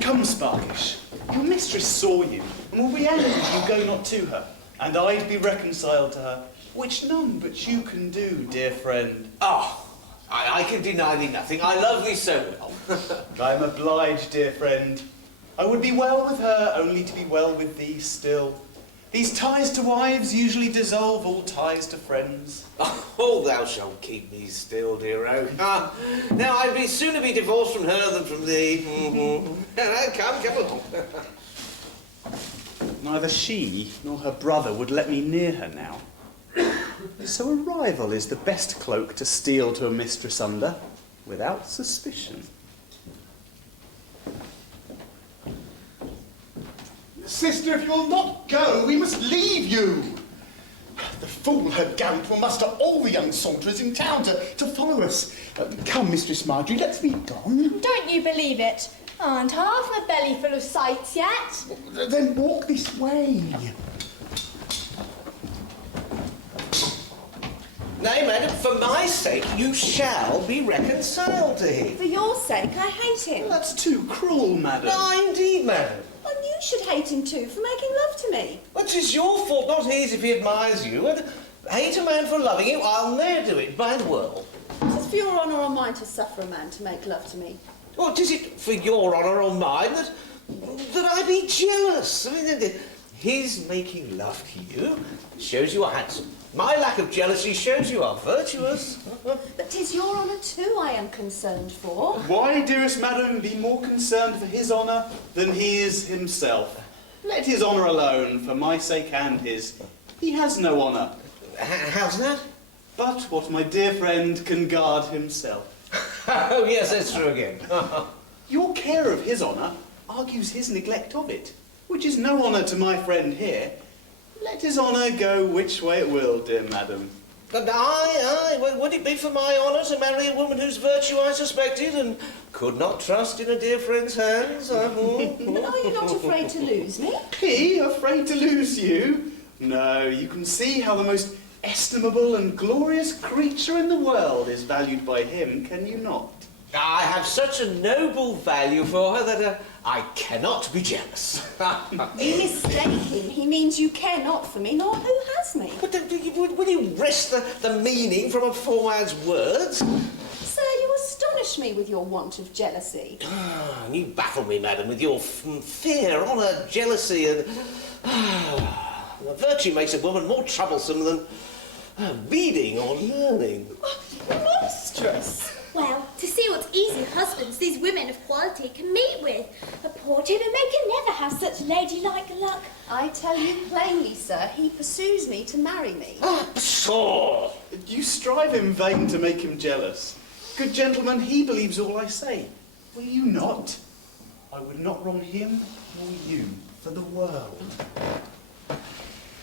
Come, Sparkish. Your mistress saw you, and will be angry if you go not to her. And I'd be reconciled to her, which none but you can do, dear friend. Oh, I can deny thee nothing. I love thee so well. I am obliged, dear friend. I would be well with her, only to be well with thee still. These ties to wives usually dissolve all ties to friends. Oh, thou shalt keep me still, dear oak. Now, I'd be sooner be divorced from her than from thee. Come along. Neither she nor her brother would let me near her now. So a rival is the best cloak to steal to a mistress under, without suspicion. Sister, if you'll not go, we must leave you. The fool her gallant will muster all the young saunterers in town to follow us. Come, Mistress Margery, let's be gone. Don't you believe it? Aren't half my belly full of sights yet? Then walk this way. Nay, madam, for my sake, you shall be reconciled to him. For your sake, I hate him. That's too cruel, madam. No, indeed, madam. And you should hate him too for making love to me. But 'tis your fault, not his, if he admires you. And hate a man for loving you, I'll ne'er do it by the world. It's for your honour or mine to suffer a man to make love to me. Well, 'tis it for your honour or mine that I be jealous. I mean, his making love to you shows you are handsome. My lack of jealousy shows you are virtuous. But 'tis your honour too I am concerned for. Why, dearest madam, be more concerned for his honour than he is himself? Let his honour alone, for my sake and his. He has no honour. How's that? But what my dear friend can guard himself. Oh, yes, that's true again. Your care of his honour argues his neglect of it, which is no honour to my friend here. Let his honour go which way it will, dear madam. But aye, would it be for my honour to marry a woman whose virtue I suspected and could not trust in a dear friend's hands? But are you not afraid to lose me? He afraid to lose you? No, you can see how the most estimable and glorious creature in the world is valued by him, can you not? I have such a noble value for her that I cannot be jealous. You mistake him. He means you care not for me, nor who has me. But will you wrest the meaning from a poor man's words? Sir, you astonish me with your want of jealousy. You baffle me, madam, with your fear, honour, jealousy, and... virtue makes a woman more troublesome than reading or learning. Monstrous! Well, to see what easy husbands these women of quality can meet with. A poor timid man can never have such ladylike luck. I tell you plainly, sir, he pursues me to marry me. Pshaw! You strive in vain to make him jealous. Good gentleman, he believes all I say. Will you not? I would not wrong him or you for the world.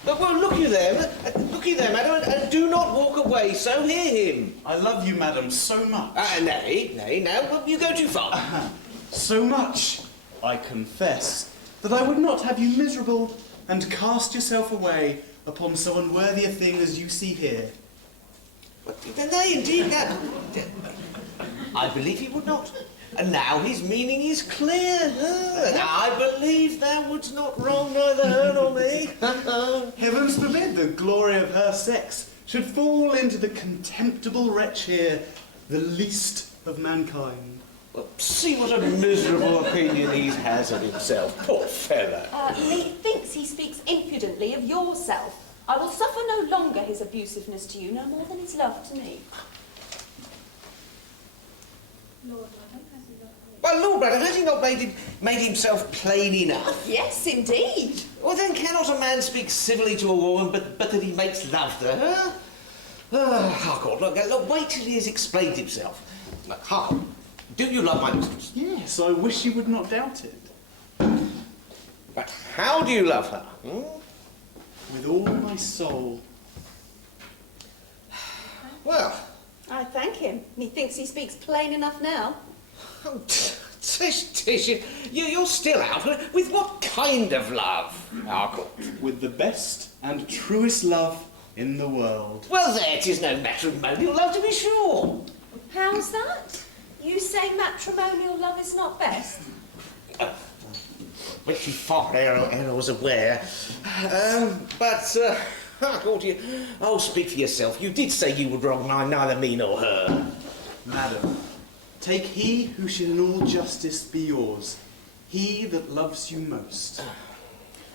Well, look you there, madam, and do not walk away, so hear him. I love you, madam, so much. Nay, now, you go too far. So much, I confess, that I would not have you miserable and cast yourself away upon so unworthy a thing as you see here. Nay, indeed, now. I believe he would not. And now his meaning is clear. And I believe thou wouldst not wrong neither her nor me. Heavens forbid the glory of her sex should fall into the contemptible wretch here, the least of mankind. Well, see what a miserable opinion he has of himself. Poor fellow. Methinks he speaks impudently of yourself. I will suffer no longer his abusiveness to you, no more than his love to me. Lord, madam, has he not Well, Lord, brother, has he not made himself plain enough? Yes, indeed. Well, then cannot a man speak civilly to a woman but that he makes love to her? Harcourt, look, wait till he has explained himself. Harcourt, do you love my mistress? Yes, I wish you would not doubt it. But how do you love her? With all my soul. Well... I thank him. Methinks he speaks plain enough now. Oh, Tish, you're still out. With what kind of love, Harcourt? With the best and truest love in the world. Well, there, 'tis no matrimonial love, to be sure. How's that? You say matrimonial love is not best? Pretty far ere I was aware. Harcourt, speak for yourself. You did say you would wrong neither me nor her. Madam, take he who should in all justice be yours, he that loves you most.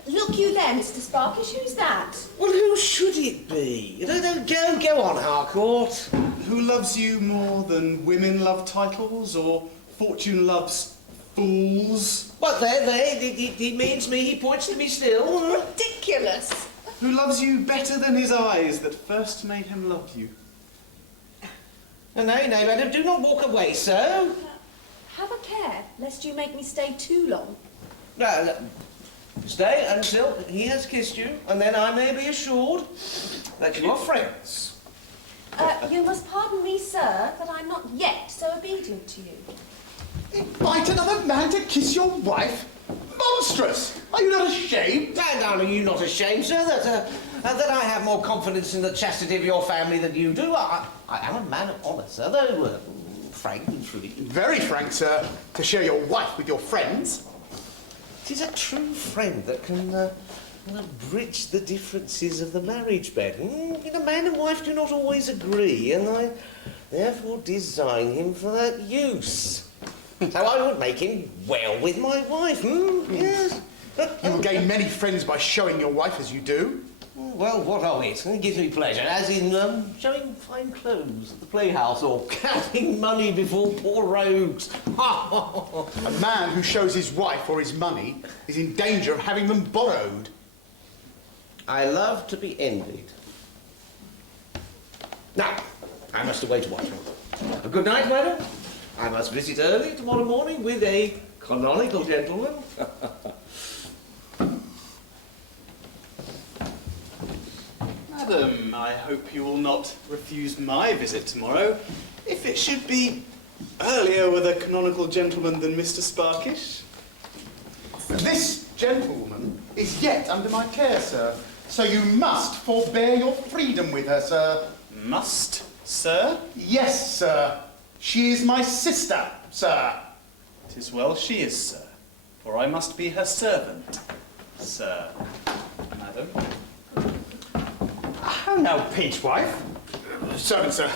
Look you there, Mr. Sparkish, who's that? Well, who should it be? Go on, Harcourt. Who loves you more than women love titles, or fortune loves fools? What, there, he means me, he points to me still. Ridiculous. Who loves you better than his eyes that first made him love you? No, madam, do not walk away so. Have a care, lest you make me stay too long. No, Stay until he has kissed you, and then I may be assured that you are friends. You must pardon me, sir, that I'm not yet so obedient to you. Invite another man to kiss your wife? Monstrous! Are you not ashamed? And are you not ashamed, sir, that I have more confidence in the chastity of your family than you do? I am a man of honour, sir, though frank and free. Very frank, sir, to share your wife with your friends. It is a true friend that can bridge the differences of the marriage bed. A man and wife do not always agree, and I therefore design him for that use. So I would make him well with my wife, yes. You will gain many friends by showing your wife as you do. Well, what of it? It gives me pleasure, as in showing fine clothes at the playhouse or counting money before poor rogues. A man who shows his wife or his money is in danger of having them borrowed. I love to be envied. Now, I must away to watch. A good night, madam. I must visit early tomorrow morning with a canonical gentleman. Madam, I hope you will not refuse my visit tomorrow, if it should be earlier with a canonical gentleman than Mr. Sparkish. This gentlewoman is yet under my care, sir, so you must forbear your freedom with her, sir. Must, sir? Yes, sir. She is my sister, sir. 'Tis well she is, sir, for I must be her servant, sir. Madam? How now, Pinchwife? Servant, sir.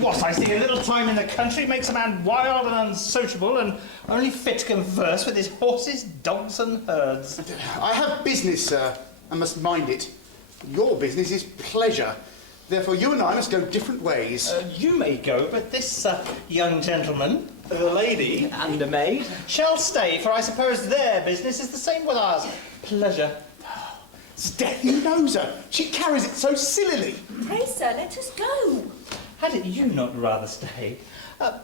What, I see a little time in the country makes a man wild and unsociable and only fit to converse with his horses, dogs and herds. I have business, sir, and must mind it. Your business is pleasure. Therefore, you and I must go different ways. You may go, but this young gentleman, A lady? And a maid. shall stay, for I suppose their business is the same with ours. Pleasure. Sdeath, he knows her. She carries it so sillily. Pray, sir, let us go. Had it you not rather stay?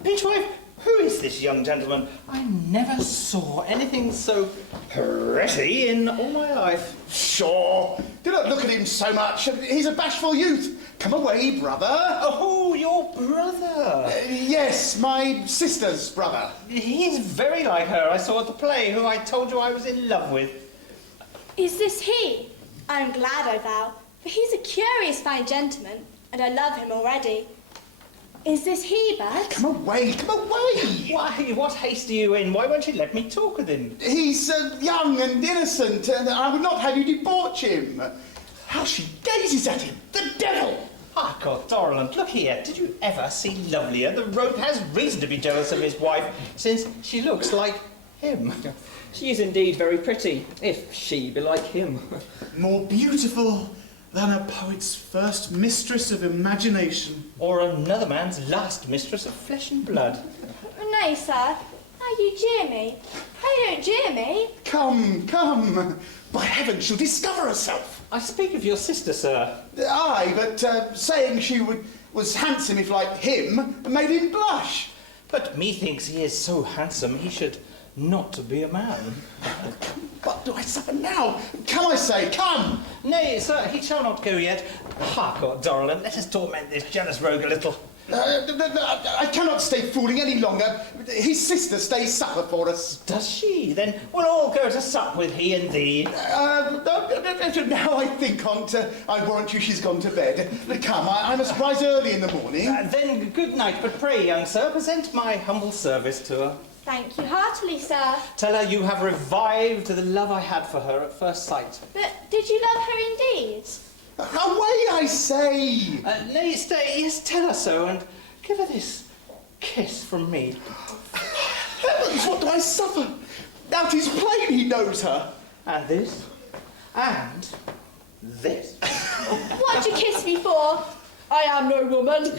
Pinchwife, who is this young gentleman? I never saw anything so pretty in all my life. Sure. Do not look at him so much. He's a bashful youth. Come away, brother. Oh, your brother. Yes, my sister's brother. He's very like her I saw at the play, who I told you I was in love with. Is this he? I'm glad, I vow, for he's a curious fine gentleman, and I love him already. Is this he, Bud? Come away, come away. Why, what haste are you in? Why won't you let me talk with him? He's young and innocent, and I would not have you debauch him. How she gazes at him. The devil! Harcourt, Dorland, look here. Did you ever see lovelier? The rogue has reason to be jealous of his wife, since she looks like him. She is indeed very pretty, if she be like him. More beautiful than a poet's first mistress of imagination. Or another man's last mistress of flesh and blood. Nay, sir. Now you jeer me. Pray don't jeer me. Come, come. By heaven, she'll discover herself. I speak of your sister, sir. Aye, but saying she was handsome if like him made him blush. But methinks he is so handsome he should not be a man. What do I suffer now? Come, I say, come! Nay, sir, he shall not go yet. Harcourt, Dorland, let us torment this jealous rogue a little. I cannot stay fooling any longer. His sister stays supper for us. Does she? Then we'll all go to sup with he and thee. Now I think on't, I warrant you she's gone to bed. Come, I must rise early in the morning. Then good night, but pray, young sir, present my humble service to her. Thank you heartily, sir. Tell her you have revived the love I had for her at first sight. But did you love her indeed? Away, I say! Nay, stay, yes, tell her so, and give her this kiss from me. Heavens, what do I suffer? Now 'tis plain he knows her. And this, and this. What'd you kiss me for? I am no woman.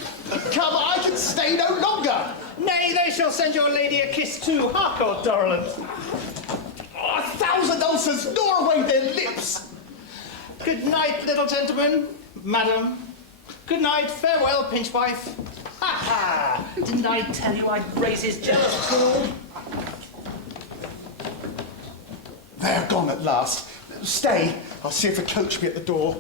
Come, I can stay no longer. Nay, they shall send your lady a kiss too, Harcourt, Dorland. 1,000 ulcers gnaw away their lips. Good night, little gentleman, madam. Good night, farewell, Pinchwife. Ha ha! Didn't I tell you I'd raise his jealous gall? They're gone at last. Stay. I'll see if a coach be at the door.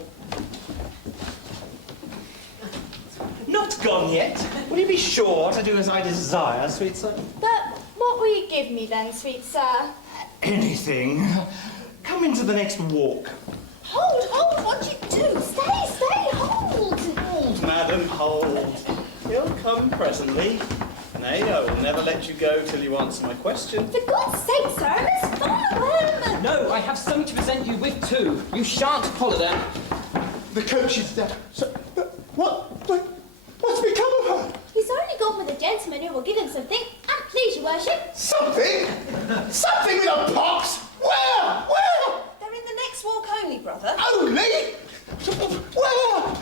Not gone yet. Will you be sure to do as I desire, sweet sir? But what will you give me then, sweet sir? Anything. Come into the next walk. Hold, what do you do? Stay, hold. Hold, madam, hold. He'll come presently. Nay, I will never let you go till you answer my question. For God's sake, sir, I must follow him. No, I have some to present you with too. You shan't follow them. The coach is there. So, what's become of her? He's only gone with a gentleman who will give him something, and please, your worship. Something? Something with a pox? Where? They're in the next walk only, brother. Only? Where?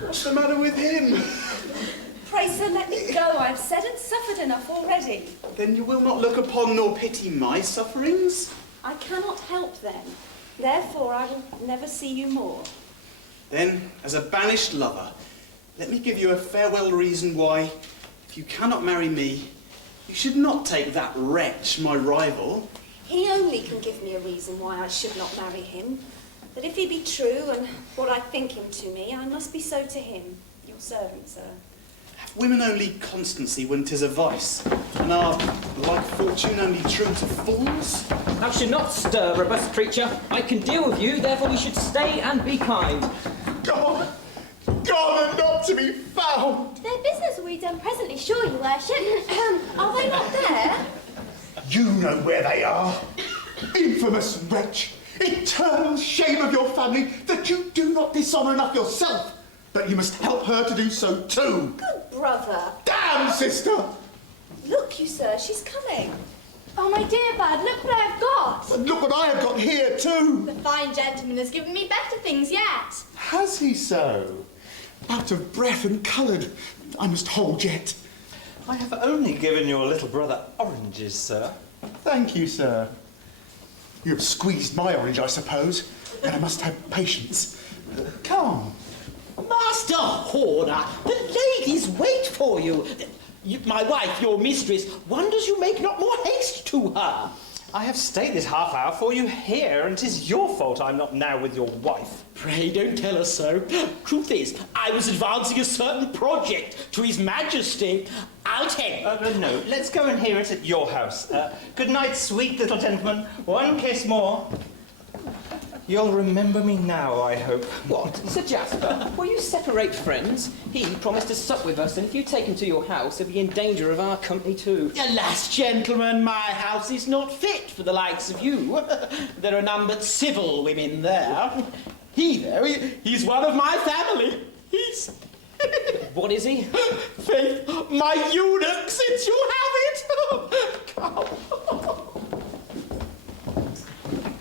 What's the matter with him? Pray, sir, let me go. I've said and suffered enough already. Then you will not look upon nor pity my sufferings? I cannot help them. Therefore, I will never see you more. Then, as a banished lover, let me give you a farewell reason why, if you cannot marry me, you should not take that wretch, my rival. He only can give me a reason why I should not marry him. That if he be true and what I think him to me, I must be so to him. Your servant, sir. Have women only constancy when 'tis a vice, and are, like fortune, only true to fools? Thou should not stir, robust creature. I can deal with you, therefore we should stay and be kind. Gone and not to be found. Their business will be done presently, sure, your worship. Are they not there? You know where they are. Infamous wretch. Eternal shame of your family that you do not dishonour enough yourself. But you must help her to do so too. Good brother. Damn, sister! Look, you sir, she's coming. Oh, my dear bud, look what I have got. And look what I have got here too. The fine gentleman has given me better things yet. Has he so? Out of breath and coloured. I must hold yet. I have only given your little brother oranges, sir. Thank you, sir. You have squeezed my orange, I suppose, and I must have patience. Come. Master Horner, the ladies wait for you. My wife, your mistress, wonders you make not more haste to her. I have stayed this half hour for you here, and 'tis your fault I'm not now with your wife. Pray don't tell us so. Truth is, I was advancing a certain project to His Majesty. I'll tell you. No, let's go and hear it at your house. Good night, sweet little gentleman. One kiss more. You'll remember me now, I hope. What, Sir Jasper? Will you separate friends? He promised to sup with us, and if you take him to your house, he'll be in danger of our company too. Alas, gentlemen, my house is not fit for the likes of you. There are none but civil women there. He, though, he's one of my family. He's... What is he? Faith, my eunuch, since you have it. Come.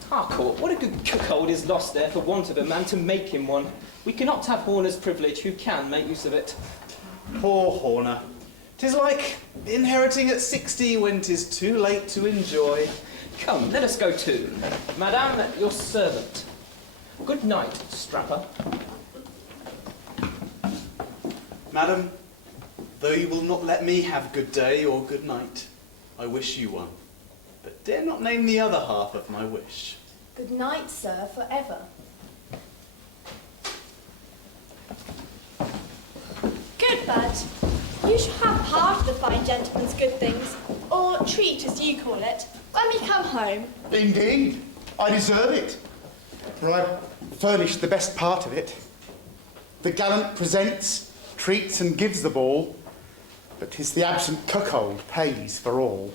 Harcourt, what a good cuckold is lost there for want of a man to make him one. We cannot have Horner's privilege who can make use of it. Poor Horner. 'Tis like inheriting at 60 when 'tis too late to enjoy. Come, let us go too. Madame, your servant. Good night, Strapper. Madam, though you will not let me have good day or good night, I wish you one, but dare not name the other half of my wish. Good night, sir, forever. Good bud. You shall have part of the fine gentleman's good things, or treat as you call it, when we come home. Indeed, I deserve it, for I've furnished the best part of it. The gallant presents, treats and gives the ball, but 'tis the absent cuckold pays for all.